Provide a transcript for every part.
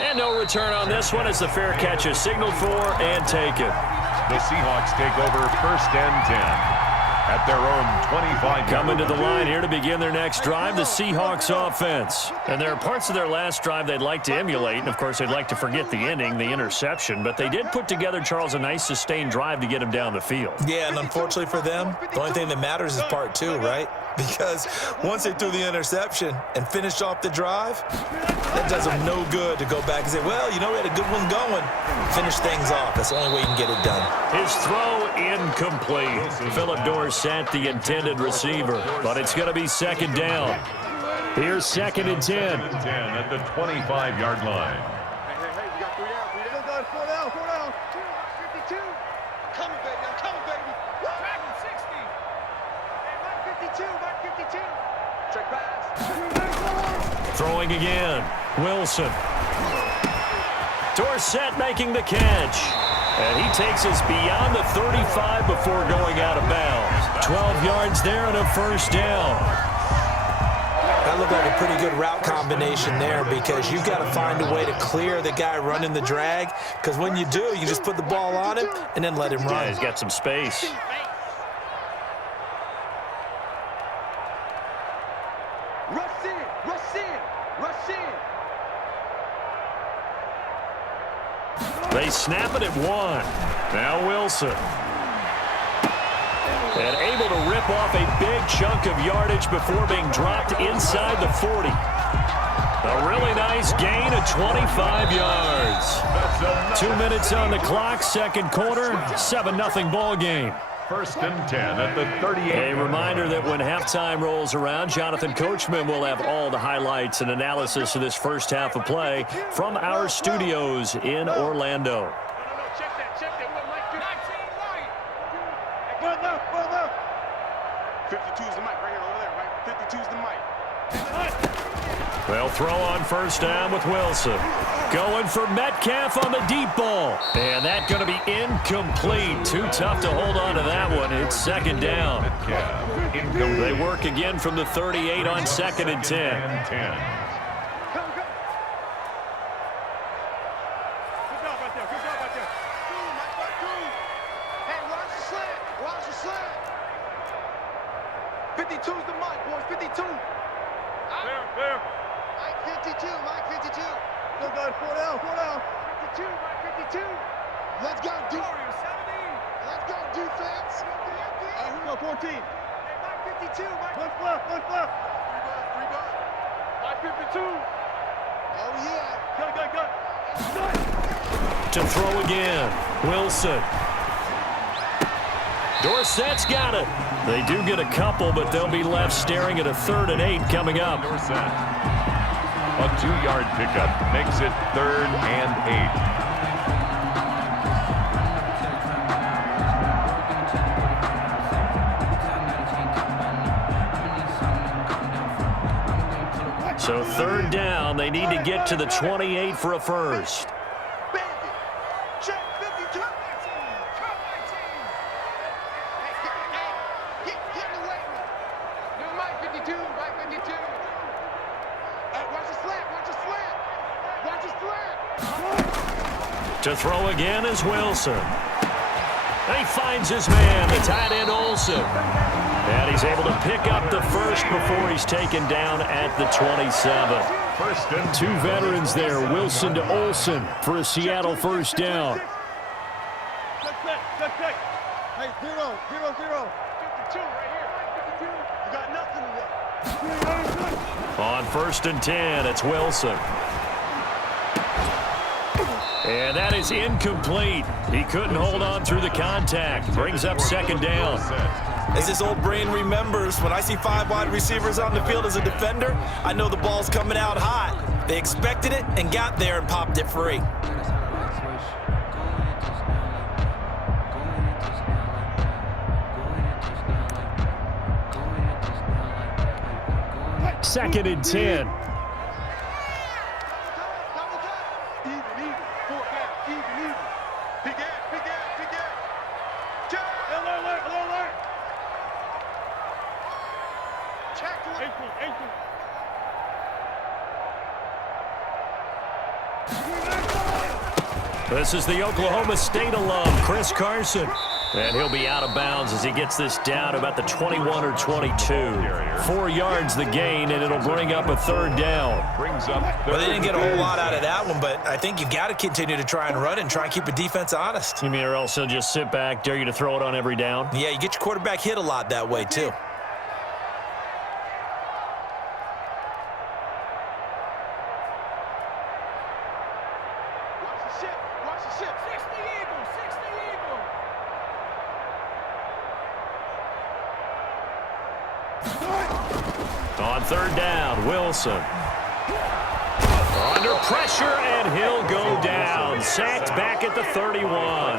And no return on this one as the fair catch is signaled for and taken. The Seahawks take over 1st and 10 at their own 25. Coming to the line here to begin their next drive, the Seahawks offense. And there are parts of their last drive they'd like to emulate. And, of course, they'd like to forget the ending, the interception. But they did put together, Charles, a nice sustained drive to get them down the field. Yeah, and unfortunately for them, the only thing that matters is part 2, right? Because once they threw the interception and finished off the drive, that does them no good to go back and say, well, you know, we had a good one going. Finish things off. That's the only way you can get it done. His throw incomplete. Phillip Dorsett, the intended receiver. But it's going to be 2nd down. Here's 2nd and 10. At the 25-yard line. Hey, we got 3 down. 4 down. 52. Coming, baby. I'm coming, baby. Back in 60. Hey, Mike 52. Check pass. Throwing again. Wilson. Dorsett making the catch. And he takes us beyond the 35 before going out of bounds. 12 yards there and a 1st down. That looked like a pretty good route combination there because you've got to find a way to clear the guy running the drag, because when you do, you just put the ball on him and then let him run. Yeah, he's got some space. They snap it at 1. Now Wilson. And able to rip off a big chunk of yardage before being dropped inside the 40. A really nice gain of 25 yards. 2 minutes on the clock, 2nd quarter, 7-0 ball game. 1st and 10 at the 38. A reminder that when halftime rolls around, Jonathan Coachman will have all the highlights and analysis of this first half of play from our studios in Orlando. Check that. What, Mike? 19 right. Well, no. 52's the mic right here, over there, right? 52's the mic. They'll throw on 1st down with Wilson. Going for Metcalf on the deep ball. And that's going to be incomplete. Too tough to hold on to that one. It's 2nd down. They work again from the 38 on 2nd and 10. Let's go, defense. Let's go, defense. Who go 14? Hey, Mike 52. One fluff. 3 bucks. Mike 52. Oh, yeah. Cut. To throw again. Wilson. Dorsett's got it. They do get a couple, but they'll be left staring at a 3rd and 8 coming up. Dorsett. A 2-yard pickup makes it 3rd and 8. So 3rd down, they need to get to the 28 for a first. Check 52. Get away with it. Mike 52. Watch the slant. To throw again is Wilson. And he finds his man, the tight end Olsen. And he's able to pick up the first before he's taken down at the 27. 2 veterans there, Wilson to Olsen for a Seattle 1st down. Check. Hey, 0. 52 right here. 52. You got nothing to do. On 1st and 10, it's Wilson. And that is incomplete. He couldn't hold on through the contact. Brings up 2nd down. As this old brain remembers, when I see 5 wide receivers on the field as a defender, I know the ball's coming out hot. They expected it and got there and popped it free. 2nd and 10. This is the Oklahoma State alum, Chris Carson. And he'll be out of bounds as he gets this down about the 21 or 22. 4 yards the gain, and it'll bring up a third down. Well, they didn't get a whole lot out of that one, but I think you got to continue to try and run and try and keep the defense honest. You mean or else he'll just sit back, dare you to throw it on every down? Yeah, you get your quarterback hit a lot that way, too. On third down, Wilson. Under pressure, and he'll go down. Sacked back at the 31.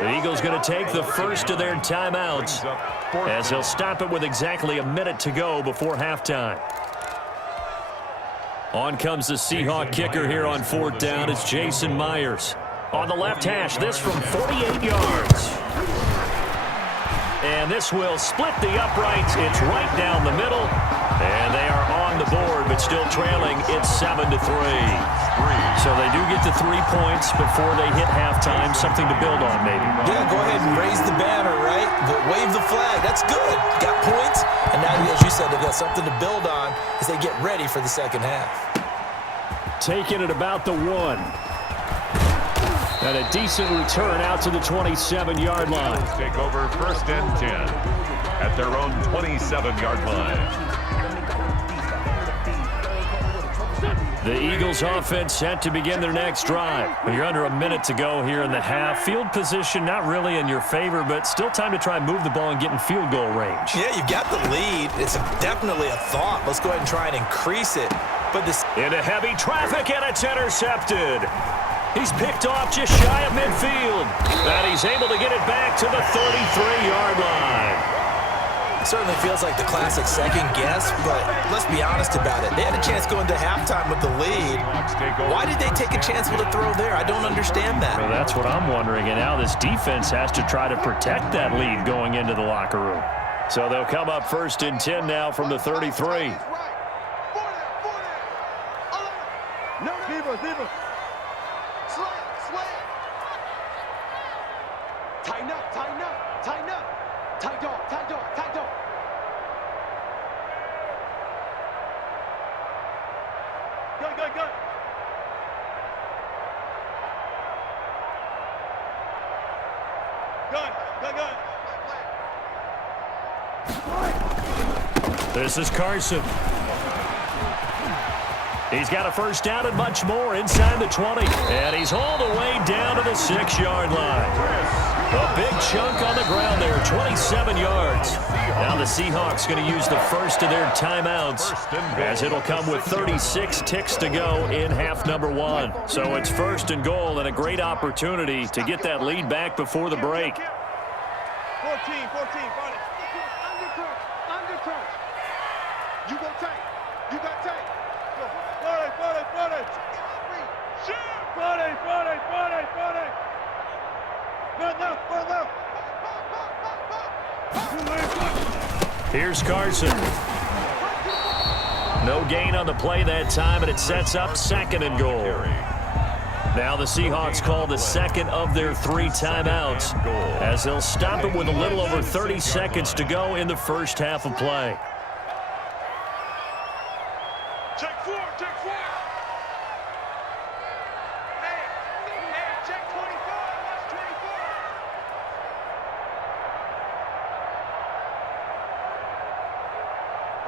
The Eagles going to take the first of their timeouts as he'll stop it with exactly a minute to go before halftime. On comes the Seahawk kicker here on fourth down. It's Jason Myers. On the left hash, this from 48 yards. And this will split the uprights. It's right down the middle. And they are on the board, but still trailing. It's 7-3. So they do get to 3 points before they hit halftime. Something to build on, maybe. Yeah, go ahead and raise the banner, right? Wave the flag. That's good. Got points. And now, as you said, they've got something to build on as they get ready for the second half. Taking it about the 1. And a decent return out to the 27-yard line. Take over first and 10 at their own 27-yard line. The Eagles offense set to begin their next drive. You're under a minute to go here in the half. Field position not really in your favor, but still time to try and move the ball and get in field goal range. Yeah, you've got the lead. It's definitely a thought. Let's go ahead and try and increase it. But this into heavy traffic, and it's intercepted. He's picked off just shy of midfield. And he's able to get it back to the 33-yard line. Certainly feels like the classic second guess, but let's be honest about it. They had a chance going to halftime with the lead. Why did they take a chance with a throw there? I don't understand that. Well, that's what I'm wondering. And now this defense has to try to protect that lead going into the locker room. So they'll come up first and 10 now from the 33. No, Diva. Tighten up. Tight dog. Go. Gun. This is Carson. He's got a first down and much more inside the 20. And he's all the way down to the 6-yard line. A big chunk on the ground there, 27 yards. Now the Seahawks going to use the first of their timeouts as it'll come with 36 ticks to go in half number 1. So it's first and goal and a great opportunity to get that lead back before the break. 14, got it. Under crunch. You go tight. You got tight. Got it. Shoot. Got it. Run left. Here's Carson. No gain on the play that time, and it sets up second and goal. Now the Seahawks call the second of their 3 timeouts as they'll stop it with a little over 30 seconds to go in the first half of play. Check 4. Hey, check 24. Watch 24.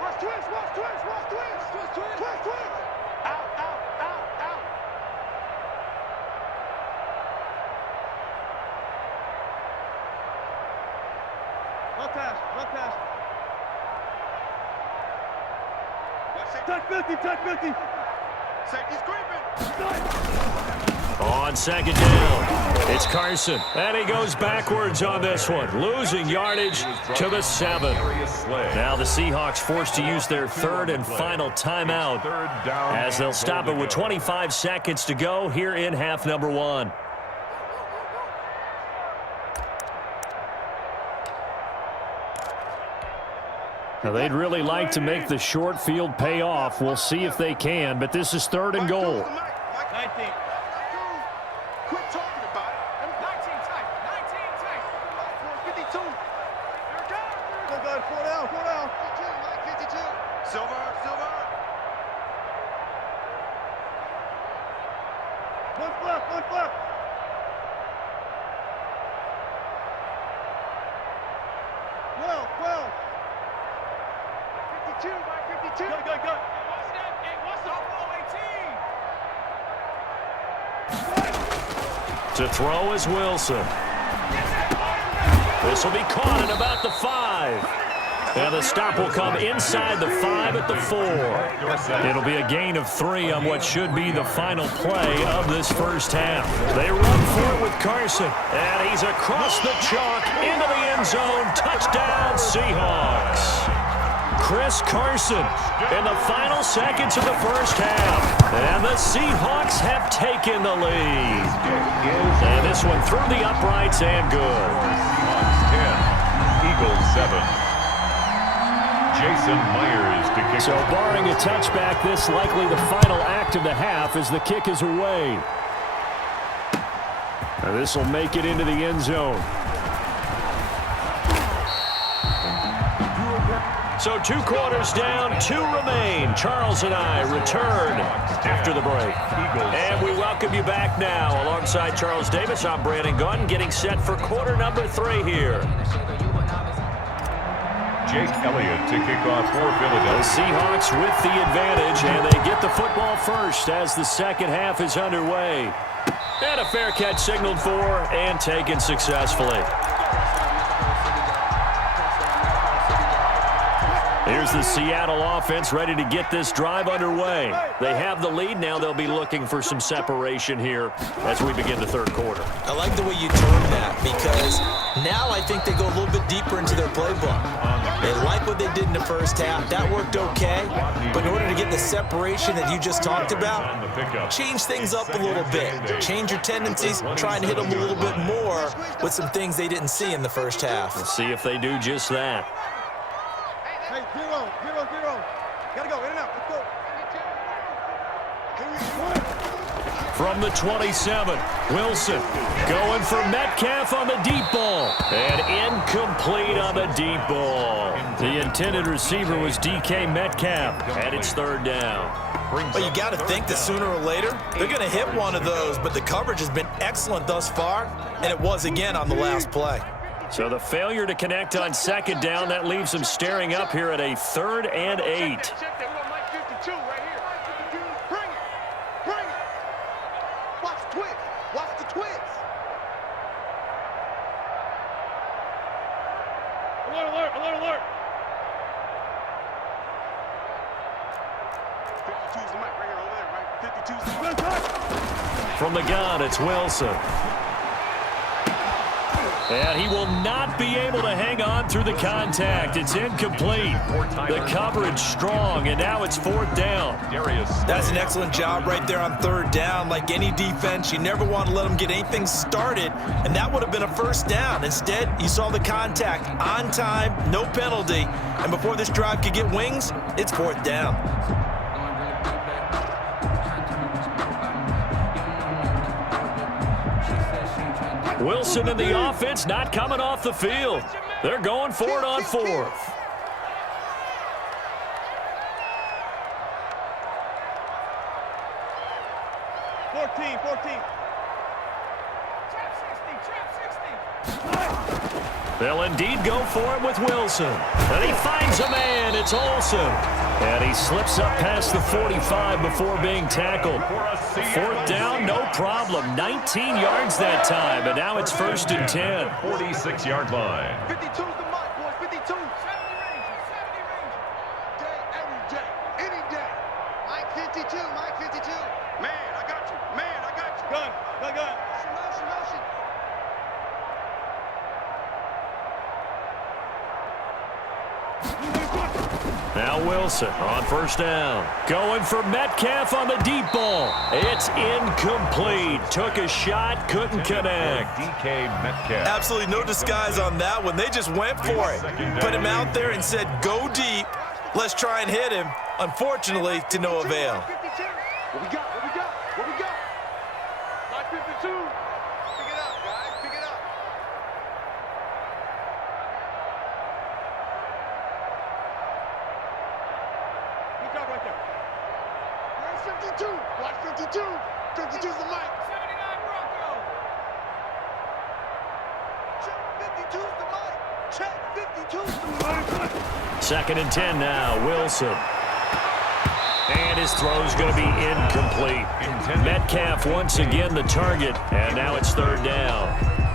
Watch twist. Out. Left pass. Touch 50. Safety's creeping. On second down, it's Carson. And he goes backwards on this one, losing yardage to the 7. Now the Seahawks forced to use their third and final timeout as they'll stop it with 25 seconds to go here in half number 1. Now they'd really like to make the short field pay off. We'll see if they can, but this is third and goal. 19. Quit talking about it. 19 tight. 19 tight. 52. Here it goes. Good. 4 down. 4 down. 52. Mike 52. Silver. Silver. One flip. One flip. 12. 52. Mike 52. Good. What's that? Hey, what's up? 18. To throw is Wilson. This will be caught at about the 5. And the stop will come inside the 5 at the 4. It'll be a gain of 3 on what should be the final play of this first half. They run for it with Carson. And he's across the chalk into the end zone. Touchdown, Seahawks. Chris Carson in the final seconds of the first half. And the Seahawks have taken the lead. And this one through the uprights and good. Seahawks 10, Eagles 7. Jason Myers to kick. So barring a touchback, this likely the final act of the half as the kick is away. Now this will make it into the end zone. So 2 quarters down, 2 remain. Charles and I return after the break. And we welcome you back now. Alongside Charles Davis, I'm Brandon Gunn, getting set for quarter number 3 here. Jake Elliott to kick off for Philadelphia. The Seahawks with the advantage, and they get the football first as the second half is underway. And a fair catch signaled for and taken successfully. Here's the Seattle offense ready to get this drive underway. They have the lead. Now they'll be looking for some separation here as we begin the third quarter. I like the way you term that because now I think they go a little bit deeper into their playbook. They like what they did in the first half. That worked okay. But in order to get the separation that you just talked about, change things up a little bit. Change your tendencies. Try and hit them a little bit more with some things they didn't see in the first half. We'll see if they do just that. Hey, 0. Gotta go, in and out. Let's go. From the 27, Wilson going for Metcalf on the deep ball. And incomplete on the deep ball. The intended receiver was DK Metcalf, and it's third down. Well, you got to think that sooner or later, they're going to hit one of those, but the coverage has been excellent thus far, and it was again on the last play. So the failure to connect on second down, that leaves them staring up here at a 3rd and 8. Check that. We got Mike 52 right here. Bring it. Watch the twist. Alert. 52's the mic right here over there, right? 52's the mic. From the gun, it's Wilson. And he will not be able to hang on through the contact. It's incomplete. The coverage strong, and now it's 4th down. That's an excellent job right there on 3rd down. Like any defense, you never want to let them get anything started, and that would have been a 1st down. Instead, you saw the contact on time, no penalty, and before this drive could get wings, it's 4th down. Wilson and the offense not coming off the field. They're going for it on 4th. They'll indeed go for it with Wilson. And he finds a man. It's Olsen. And he slips up past the 45 before being tackled. 4th down, no problem. 19 yards that time, and now it's 1st and 10. 46-yard line. 52's the mic, boys. 52. 70 Rangers. Day, every day. Any day. Mike 52. Man, I got you. Gun. Motion. Now Wilson on 1st down. Going for Metcalf on the deep ball. It's incomplete. Took a shot, couldn't connect. DK Metcalf. Absolutely no disguise on that one. They just went for it. Put him out there and said, go deep. Let's try and hit him. Unfortunately, to no avail. What we got? My 52. Pick it up, guys. Pick it up. Good job right there. Where's 52? Watch 52. 52's the mic. 79 Bronco. Check 52's the mic. Check 52's the mic. 2nd and 10 now. Wilson. And his throw's going to be incomplete. Metcalf once again the target, and now it's 3rd down.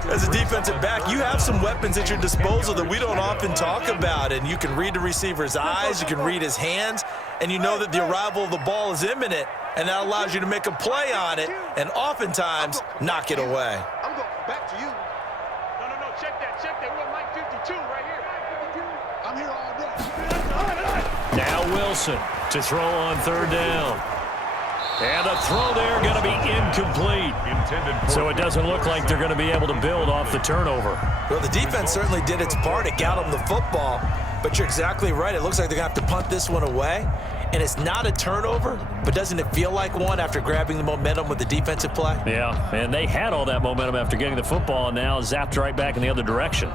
As a defensive back, you have some weapons at your disposal that we don't often talk about, and you can read the receiver's eyes, you can read his hands, and you know that the arrival of the ball is imminent, and that allows you to make a play on it and oftentimes knock it away. I'm going back to you. No, check that. We got Mike 52 right here. Mike 52. I'm here all day. Now Wilson to throw on 3rd down. And the throw there going to be incomplete. So it doesn't look like they're going to be able to build off the turnover. Well, the defense certainly did its part. It got them the football. But you're exactly right. It looks like they're going to have to punt this one away. And it's not a turnover, but doesn't it feel like one after grabbing the momentum with the defensive play? Yeah, and they had all that momentum after getting the football, and now zapped right back in the other direction.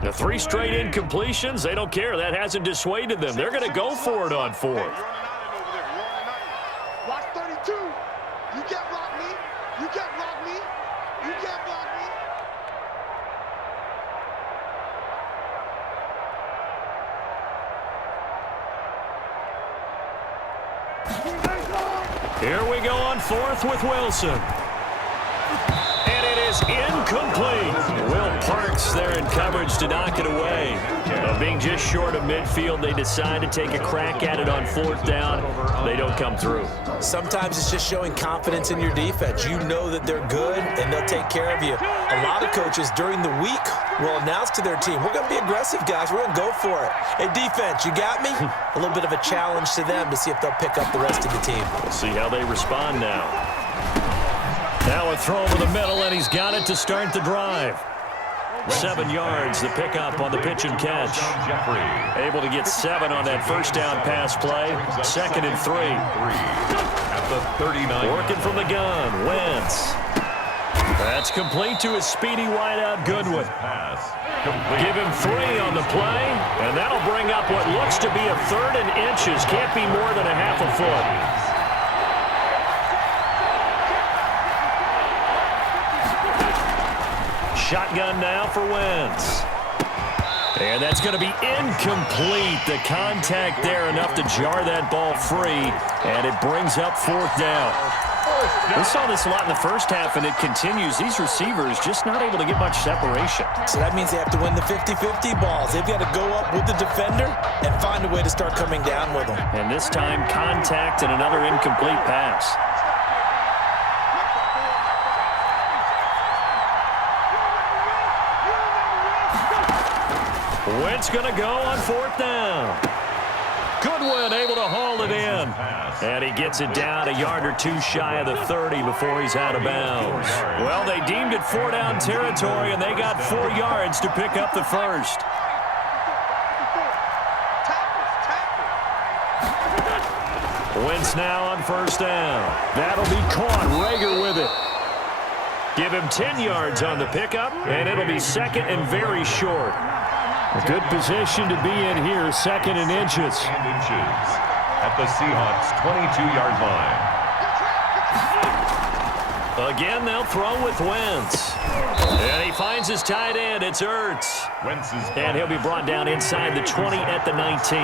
The 3 straight incompletions, they don't care. That hasn't dissuaded them. They're going to go for it on 4th. Watch 32. You can't block me. You can't block me. You can't block me. Here we go on 4th with Wilson. And it is incomplete. Will Parks there in coverage to knock it away. Being just short of midfield, they decide to take a crack at it on 4th down. They don't come through. Sometimes it's just showing confidence in your defense. You know that they're good, and they'll take care of you. A lot of coaches during the week will announce to their team, we're going to be aggressive, guys. We're going to go for it. Hey, defense, you got me? A little bit of a challenge to them to see if they'll pick up the rest of the team. We'll see how they respond now. Now a throw over the middle, and he's got it to start the drive. 7 yards, the pickup on the pitch and catch. Able to get 7 on that 1st down pass play. 2nd and 3. At the 39. Working from the gun, Wentz. That's complete to his speedy wideout, Goodwin. Give him 3 on the play, and that'll bring up what looks to be a 3rd and inches. Can't be more than a half a foot. Shotgun now for Wentz. And that's going to be incomplete. The contact there enough to jar that ball free, and it brings up 4th down. We saw this a lot in the first half, and it continues. These receivers just not able to get much separation. So that means they have to win the 50-50 balls. They've got to go up with the defender and find a way to start coming down with them. And this time, contact and another incomplete pass. Wentz going to go on 4th down. Goodwin able to haul it in. And he gets it down a yard or 2 shy of the 30 before he's out of bounds. Well, they deemed it 4-down territory, and they got 4 yards to pick up the 1st. Wentz now on 1st down. That'll be caught. Rager with it. Give him 10 yards on the pickup, and it'll be 2nd and very short. A good position to be in here, 2nd and inches. At the Seahawks' 22-yard line. Again, they'll throw with Wentz. And he finds his tight end. It's Ertz. And he'll be brought down inside the 20 at the 19.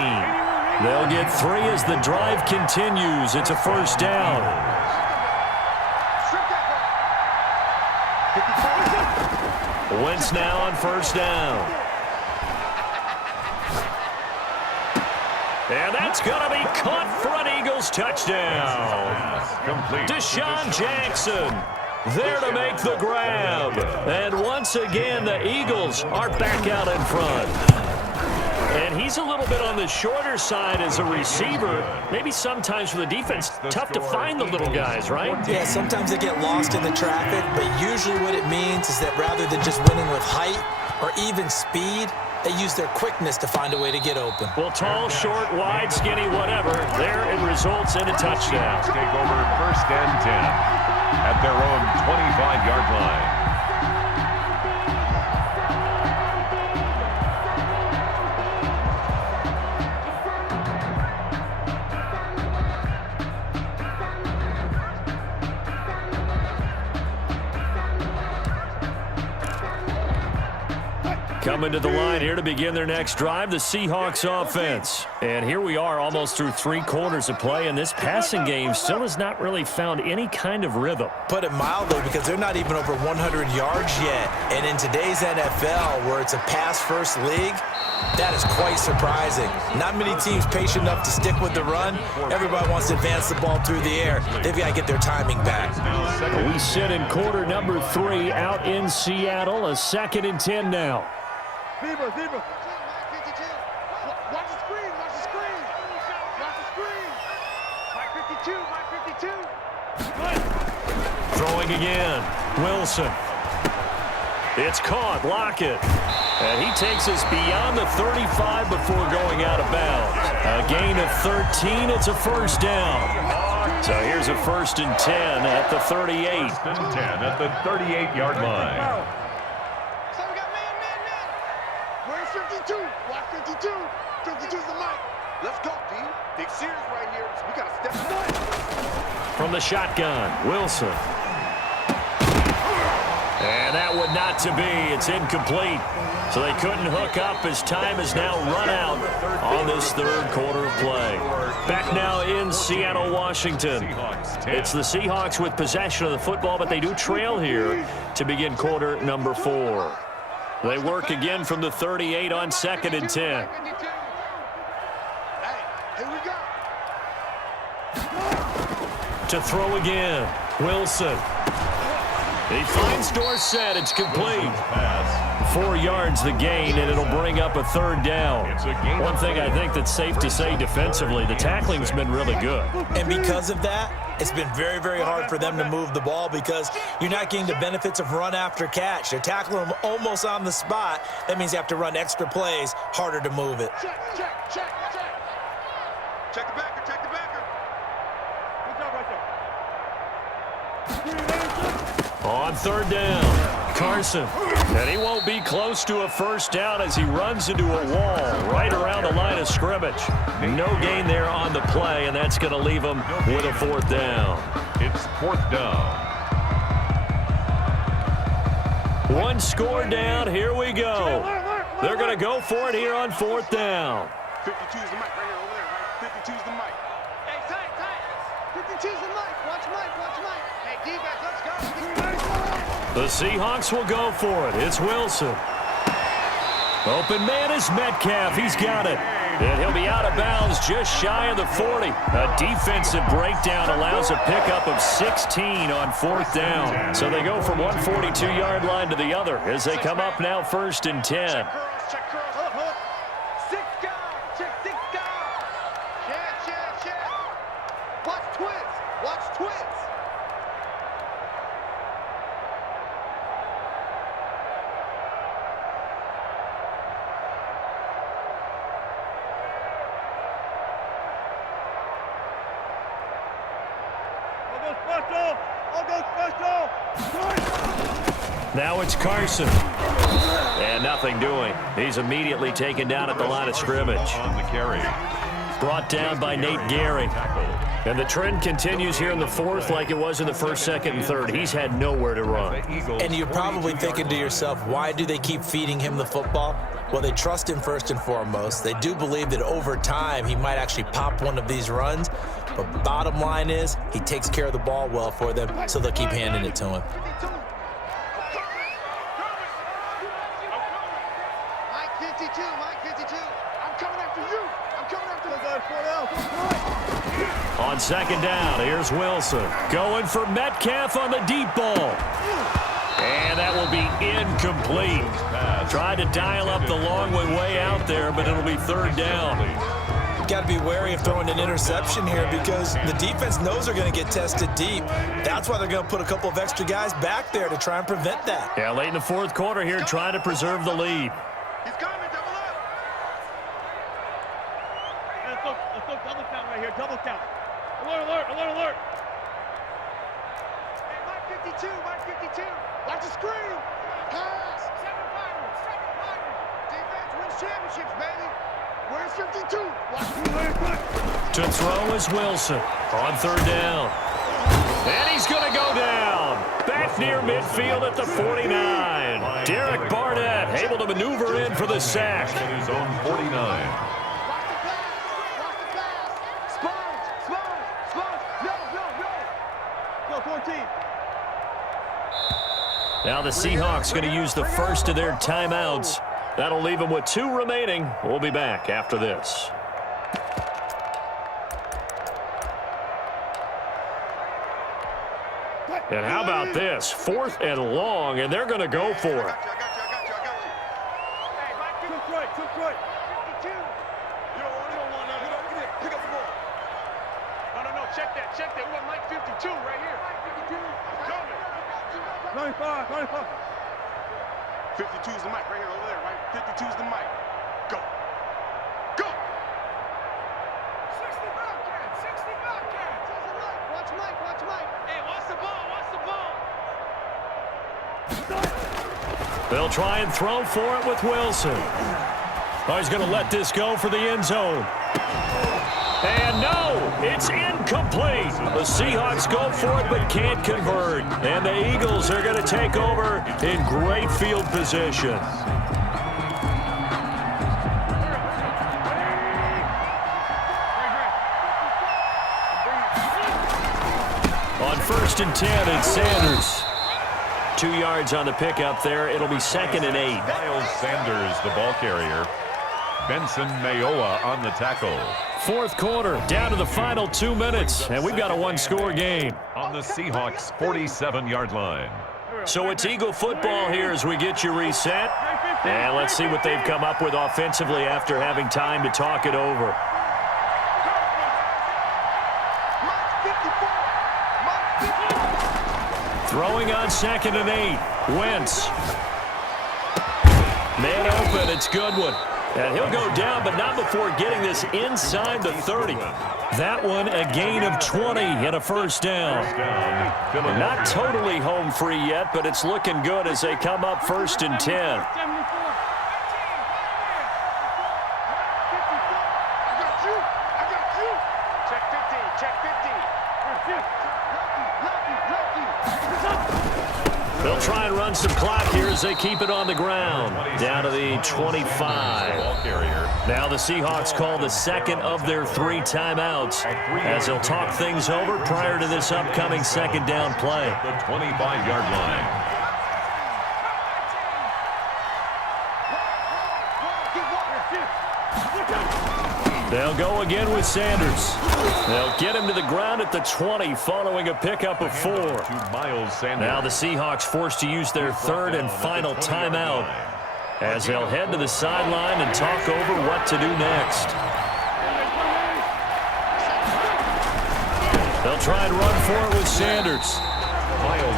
They'll get 3 as the drive continues. It's a 1st down. Wentz now on 1st down. And that's going to be caught for an Eagles touchdown. Deshaun Jackson there to make the grab. And once again, the Eagles are back out in front. And he's a little bit on the shorter side as a receiver. Maybe sometimes for the defense, tough to find the little guys, right? Yeah, sometimes they get lost in the traffic, but usually what it means is that rather than just winning with height or even speed, they use their quickness to find a way to get open. Well, tall, short, wide, skinny, whatever, there it results in a touchdown. Take over 1st and 10 at their own 25-yard line. Coming to the line here to begin their next drive, the Seahawks offense. And here we are almost through 3 quarters of play, and this passing game still has not really found any kind of rhythm. Put it mildly, because they're not even over 100 yards yet. And in today's NFL, where it's a pass-first league, that is quite surprising. Not many teams patient enough to stick with the run. Everybody wants to advance the ball through the air. They've got to get their timing back. We sit in quarter number 3 out in Seattle, a 2nd and 10 now. Zebra. 52. Watch the screen. Watch the screen. Watch the screen. Mike 52. Throwing again. Wilson. It's caught. Lockett. And he takes us beyond the 35 before going out of bounds. A gain of 13. It's a 1st down. So here's a 1st and 10 at the 38. 1st and 10 at the 38-yard line. So we got man. Where's 52? Watch 52. 52's the mic. Let's go, D. Big series right here. So we got to step away. From the shotgun, Wilson. And that would not to be. It's incomplete. So they couldn't hook up as time has now run out on this 3rd quarter of play. Back now in Seattle, Washington. It's the Seahawks with possession of the football, but they do trail here to begin quarter number 4. They work again from the 38 on 2nd and 10. Here we go. To throw again, Wilson. He finds Dorsett. It's complete. 4 yards the gain, and it'll bring up a 3rd down. One thing I think that's safe to say defensively, the tackling's been really good. And because of that, it's been very, very hard for them to move the ball because you're not getting the benefits of run after catch. They're tackling them almost on the spot. That means you have to run extra plays, harder to move it. Check. Check the backer. Good job right there. On 3rd down, Carson. And he won't be close to a 1st down as he runs into a wall right around the line of scrimmage. No gain there on the play, and that's going to leave him with a 4th down. It's 4th down. 1 score down. Here we go. They're going to go for it here on 4th down. 52's the mic right here over there, right? 52's the mic. Hey, tight. 52's the mic. Watch Mike. Hey, defense, let's go. The Seahawks will go for it. It's Wilson. Open man is Metcalf. He's got it. And he'll be out of bounds just shy of the 40. A defensive breakdown allows a pickup of 16 on 4th down. So they go from one 42-yard line to the other as they come up now 1st and 10. Check curls. Hook. 6 guys. Check 6 guys. Check. Watch twins. Now it's Carson. And nothing doing. He's immediately taken down at the line of scrimmage. On the carry. Brought down by Nate Gary. And the trend continues here in the 4th like it was in the 1st, 2nd, and 3rd. He's had nowhere to run. And you're probably thinking to yourself, why do they keep feeding him the football? Well, they trust him first and foremost. They do believe that over time he might actually pop one of these runs. But bottom line is he takes care of the ball well for them, so they'll keep handing it to him. Mike 52. I'm coming after you. On 2nd down, here's Wilson. Going for Metcalf on the deep ball. And that will be incomplete. Tried to dial up the long way out there, but it'll be third down. Got to be wary of throwing an interception here because the defense knows they're going to get tested deep. That's why they're going to put a couple of extra guys back there to try and prevent that. Yeah, late in the fourth quarter here, trying to preserve the lead. He's coming, double up. Let's go double count right here, double count. Alert, alert, alert, alert. Hey, Mike 52, Mike 52. Watch the screen. Pass. 7-5, 7-5. Defense wins championships, baby. Where's 52? To throw is Wilson on third down. And he's going to go down. Back near midfield at the 49. Derek Barnett able to maneuver in for the sack. At his own 49. Watch the pass. Sponge. No. Go 14. Now the Seahawks going to use the first of their timeouts. That'll leave them with 2 remaining. We'll be back after this. And how about this? 4th and long, and they're going to go for it. I got you. Hey, Mike, took right. 52. You don't want none. Pick up the ball. No. Check that. We got Mike 52 right here. Mike 52. Coming. 95. 52 is the mic right here over there, right? 52 is the mic. Go. 60 Bobcats. Watch Mike. Hey, watch the ball. They'll try and throw for it with Wilson. Oh, he's going to let this go for the end zone. And no, it's incomplete. The Seahawks go for it but can't convert. And the Eagles are going to take over in great field position. On 1st and 10, it's Sanders. 2 yards on the pickup there. It'll be 2nd and 8. Miles Sanders, the ball carrier. Benson Mayowa on the tackle. Fourth quarter, down to the final 2 minutes, and we've got a one-score game. On the Seahawks' 47-yard line. So it's Eagle football here as we get you reset. And let's see what they've come up with offensively after having time to talk it over. Throwing on 2nd and 8. Wentz. Man open, it's Goodwin. And he'll go down, but not before getting this inside the 30. That one a gain of 20 and a first down. Not totally home free yet, but it's looking good as they come up 1st and 10. They'll try and run some clock here as they keep it on the ground. Down to the 25. Now the Seahawks call the 2nd of their 3 timeouts as they'll talk things over prior to this upcoming 2nd down play. The 25-yard line. They'll go again with Sanders. They'll get him to the ground at the 20 following a pickup of 4. Now the Seahawks forced to use their 3rd and final timeout as they'll head to the sideline and talk over what to do next. They'll try and run for it with Sanders.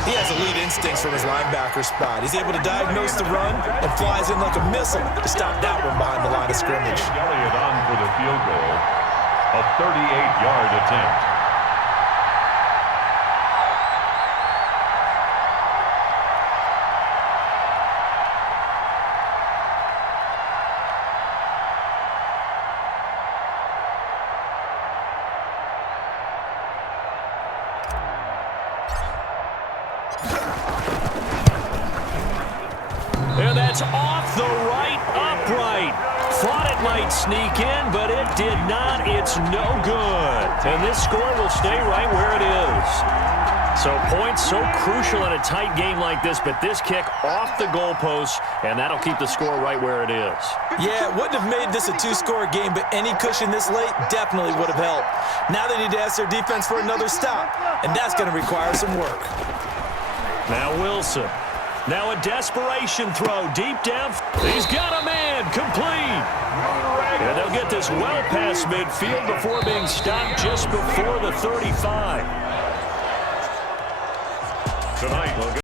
He has elite instincts from his linebacker spot. He's able to diagnose the run and flies in like a missile to stop that one behind the line of scrimmage. Elliott on for the field goal. A 38-yard attempt. And that's off the right upright. Thought it might sneak in, but it did not. It's no good. And this score will stay right where it is. So points so crucial in a tight game like this, but this kick off the goalpost, and that'll keep the score right where it is. Yeah, it wouldn't have made this a 2-score game, but any cushion this late definitely would have helped. Now they need to ask their defense for another stop, and that's going to require some work. Now Wilson. Now a desperation throw deep down. He's got a man complete. And they'll get this well past midfield before being stopped just before the 35. Tonight,